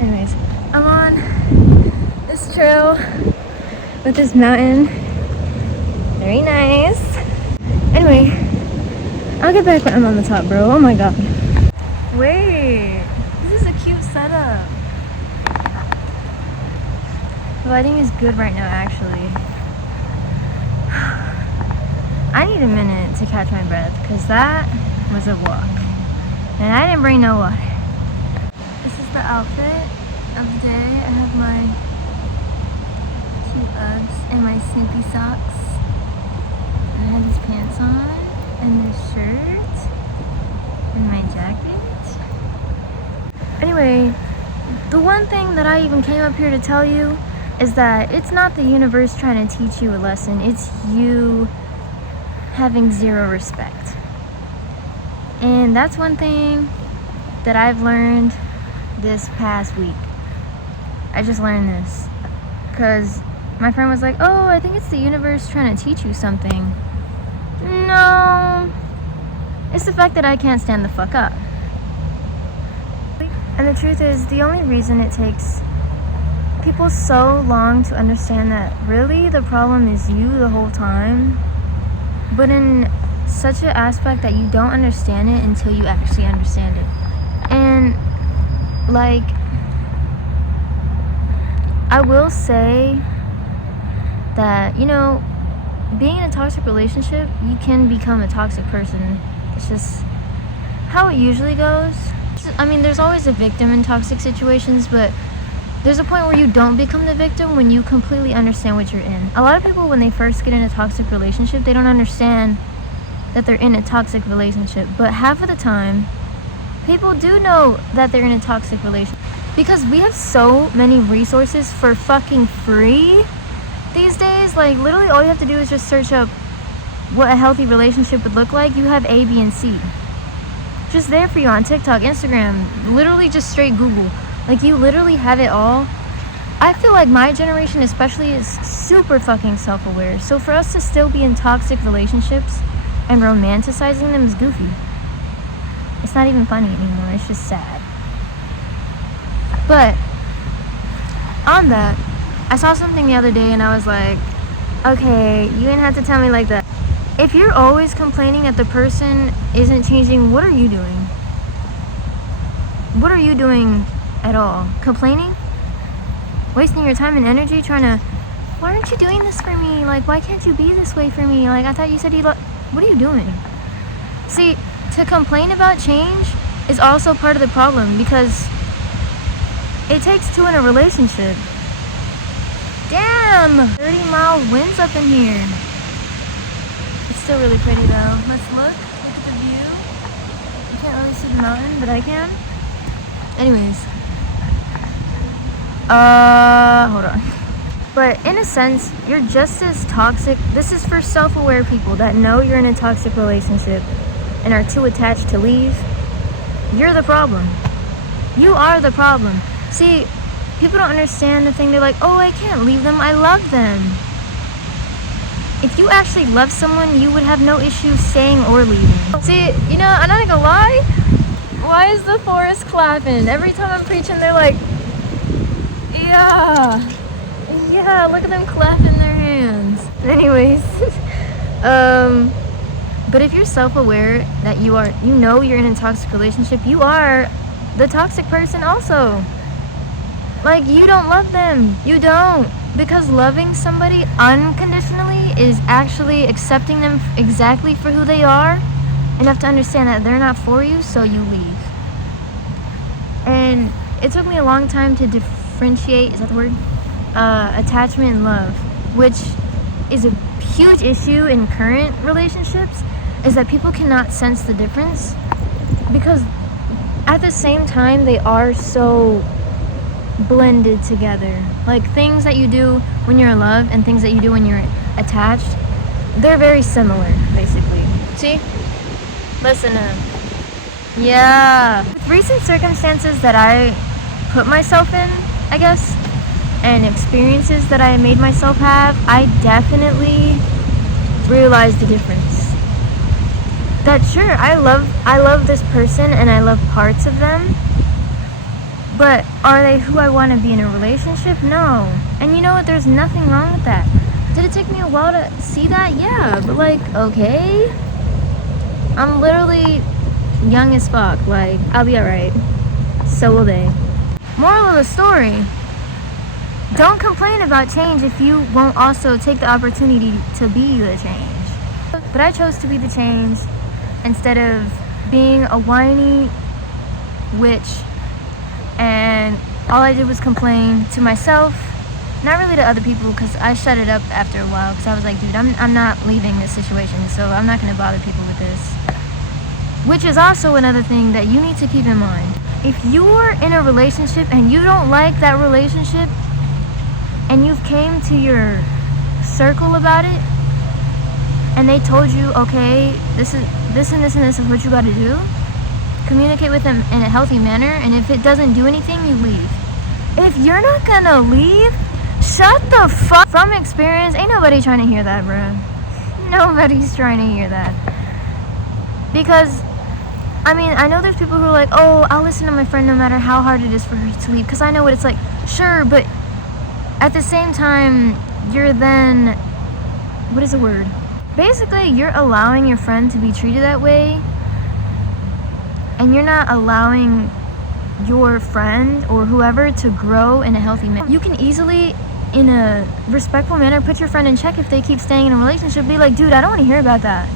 Anyways, I'm on this trail with this mountain. Very nice. Anyway, I'll get back when I'm on the top, bro. Oh my god. Wait, this is a cute setup. The lighting is good right now, actually. I need a minute to catch my breath because that was a walk. And I didn't bring no water. This is the outfit of the day. I have my 2 Uggs and my Snoopy socks. And I have these pants on and this shirt and my jacket. Anyway, the one thing that I even came up here to tell you is that it's not the universe trying to teach you a lesson. It's you having zero respect. And that's one thing that I've learned this past week. I just learned this because my friend was like, oh, I think it's the universe trying to teach you something. No, it's the fact that I can't stand the fuck up. And the truth is, the only reason it takes people so long to understand that really the problem is you the whole time, but in such an aspect that you don't understand it until you actually understand it. And like, I will say that, you know, being in a toxic relationship, you can become a toxic person. It's just how it usually goes. I mean, there's always a victim in toxic situations, but there's a point where you don't become the victim when you completely understand what you're in. A lot of people, when they first get in a toxic relationship, they don't understand that they're in a toxic relationship. But half of the time, people do know that they're in a toxic relationship because we have so many resources for fucking free these days. Like, literally all you have to do is just search up what a healthy relationship would look like. You have A, B, and C just there for you on TikTok, Instagram, literally just straight Google. Like, you literally have it all. I feel like my generation especially is super fucking self-aware. So for us to still be in toxic relationships and romanticizing them is goofy. It's not even funny anymore. It's just sad. But on that, I saw something the other day and I was like, okay, you didn't have to tell me like that. If you're always complaining that the person isn't changing, what are you doing? What are you doing at all? Complaining? Wasting your time and energy trying to, why aren't you doing this for me? Like, why can't you be this way for me? Like, I thought you said you what are you doing? See, to complain about change is also part of the problem because it takes 2 in a relationship. Damn! 30-mile winds up in here. It's still really pretty though. Let's look at the view. You can't really see the mountain, but I can. Anyways. Hold on. But in a sense, you're just as toxic. This is for self-aware people that know you're in a toxic relationship and are too attached to leave. You're the problem. You are the problem. See, people don't understand the thing. They're like, oh, I can't leave them. I love them. If you actually love someone, you would have no issue staying or leaving. See, you know, I'm not gonna lie. Why is the forest clapping? Every time I'm preaching, they're like, yeah, look at them clapping their hands. Anyways, but if you're self-aware that you know you're in a toxic relationship, you are the toxic person also. Like, you don't love them. You don't. Because loving somebody unconditionally is actually accepting them exactly for who they are, enough to understand that they're not for you, so you leave. And it took me a long time to differentiate, is that the word? Attachment and love, which is a huge issue in current relationships, is that people cannot sense the difference because at the same time they are so blended together. Like, things that you do when you're in love and things that you do when you're attached, they're very similar, basically. See? Listen to him. Yeah. With recent circumstances that I put myself in, I guess, and experiences that I made myself have, I definitely realized the difference. That sure, I love this person and I love parts of them, But are they who I want to be in a relationship? No. And you know what? There's nothing wrong with that. Did it take me a while to see that? Yeah. But like, okay. I'm literally young as fuck. Like, I'll be alright. So will they. Moral of the story. Don't complain about change if you won't also take the opportunity to be the change. But I chose to be the change instead of being a whiny witch, and all I did was complain to myself, not really to other people, because I shut it up after a while, because I was like, dude, I'm not leaving this situation, so I'm not going to bother people with this. Which is also another thing that you need to keep in mind. If you're in a relationship and you don't like that relationship, and you've came to your circle about it, and they told you, okay, this and this and this is what you got to do, communicate with them in a healthy manner, and if it doesn't do anything, you leave. If you're not gonna leave, shut the fuck. From experience, ain't nobody trying to hear that, bro. Nobody's trying to hear that. Because, I mean, I know there's people who are like, oh, I'll listen to my friend no matter how hard it is for her to leave, because I know what it's like. Sure, but at the same time, you're then, what is the word? Basically, you're allowing your friend to be treated that way, and you're not allowing your friend or whoever to grow in a healthy manner. You can easily, in a respectful manner, put your friend in check if they keep staying in a relationship. Be like, dude, I don't want to hear about that.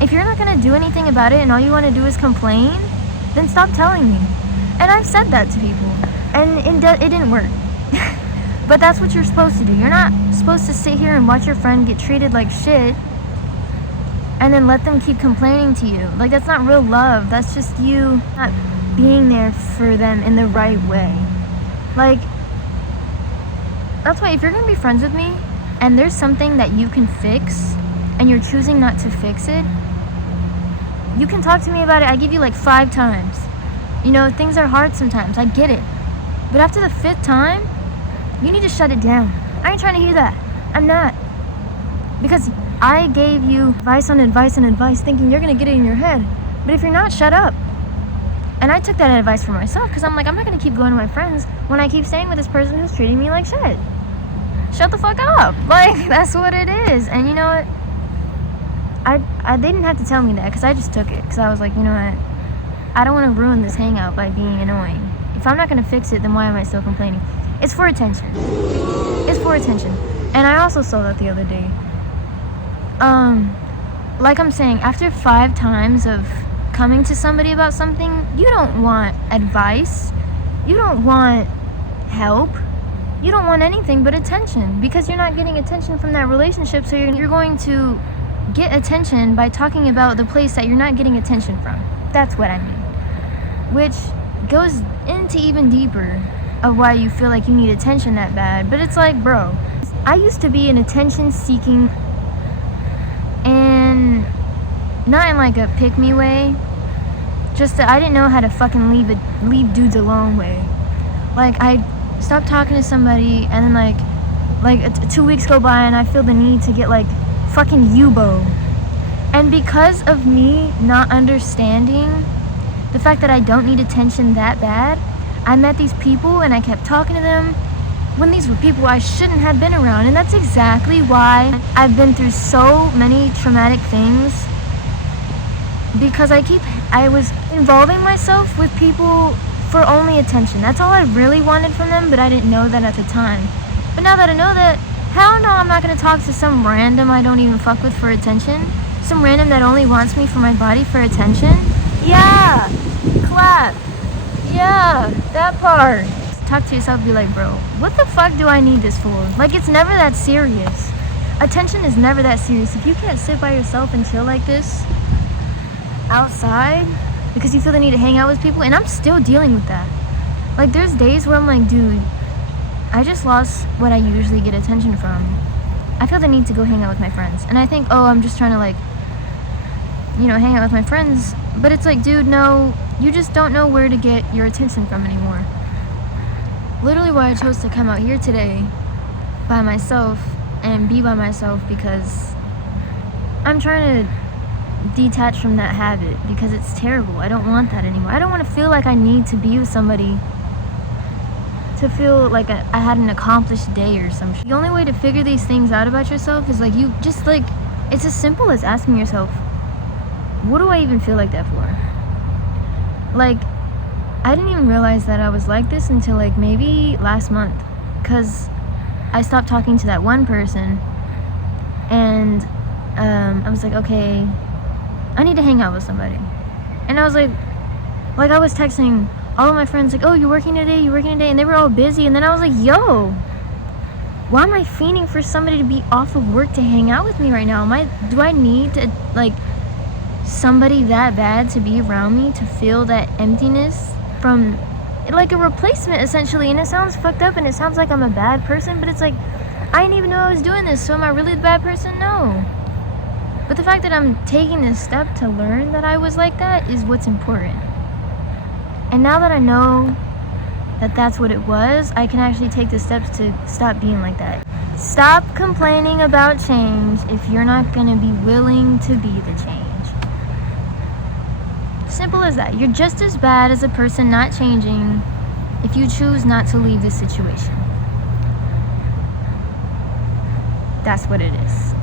If you're not going to do anything about it and all you want to do is complain, then stop telling me. And I've said that to people, and it didn't work. But that's what you're supposed to do. You're not supposed to sit here and watch your friend get treated like shit and then let them keep complaining to you. Like, that's not real love. That's just you not being there for them in the right way. Like, that's why if you're gonna be friends with me and there's something that you can fix and you're choosing not to fix it, you can talk to me about it. I give you like 5 times. You know, things are hard sometimes. I get it. But after the 5th time, you need to shut it down. I ain't trying to hear that. I'm not. Because I gave you advice on advice on advice thinking you're going to get it in your head. But if you're not, shut up. And I took that advice for myself because I'm like, I'm not going to keep going to my friends when I keep staying with this person who's treating me like shit. Shut the fuck up. Like, that's what it is. And you know what? They didn't have to tell me that because I just took it. Because I was like, you know what? I don't want to ruin this hangout by being annoying. If I'm not going to fix it, then why am I still complaining? It's for attention. It's for attention. And I also saw that the other day. Like I'm saying, after 5 times of coming to somebody about something, you don't want advice. You don't want help. You don't want anything but attention because you're not getting attention from that relationship. So you're going to get attention by talking about the place that you're not getting attention from. That's what I mean. Which goes into even deeper of why you feel like you need attention that bad. But it's like, bro, I used to be an attention-seeking, and not in like a pick-me way, just that I didn't know how to fucking leave dudes alone way. Like, I stopped talking to somebody, and then like 2 weeks go by, and I feel the need to get like fucking Yubo. And because of me not understanding the fact that I don't need attention that bad, I met these people and I kept talking to them when these were people I shouldn't have been around. And that's exactly why I've been through so many traumatic things, because I was involving myself with people for only attention. That's all I really wanted from them, but I didn't know that at the time. But now that I know that, hell no, I'm not gonna talk to some random I don't even fuck with for attention. Some random that only wants me for my body for attention. Yeah, clap. Yeah, that part. Talk to yourself, be like, bro, what the fuck do I need this for? Like, it's never that serious. Attention is never that serious. If you can't sit by yourself and chill like this outside because you feel the need to hang out with people, and I'm still dealing with that. Like, there's days where I'm like, dude, I just lost what I usually get attention from. I feel the need to go hang out with my friends. And I think, oh, I'm just trying to, like, you know, hang out with my friends. But it's like, dude, no, you just don't know where to get your attention from anymore. Literally why I chose to come out here today by myself and be by myself, because I'm trying to detach from that habit because it's terrible. I don't want that anymore. I don't want to feel like I need to be with somebody to feel like I had an accomplished day or some shit. The only way to figure these things out about yourself is like, you just like, it's as simple as asking yourself, what do I even feel like that for? Like, I didn't even realize that I was like this until like maybe last month, because I stopped talking to that one person, and I was like, okay, I need to hang out with somebody. And I was like I was texting all of my friends like, oh, you working today? You working today? And they were all busy. And then I was like, yo, why am I fiending for somebody to be off of work to hang out with me right now? Do I need to, like, somebody that bad to be around me to feel that emptiness from, like, a replacement essentially? And it sounds fucked up and it sounds like I'm a bad person, but it's like, I didn't even know I was doing this, so am I really the bad person? No. But the fact that I'm taking this step to learn that I was like that is what's important. And now that I know that that's what it was, I can actually take the steps to stop being like that. Stop complaining about change if you're not going to be willing to be the change. Simple as that. You're just as bad as a person not changing if you choose not to leave this situation. That's what it is.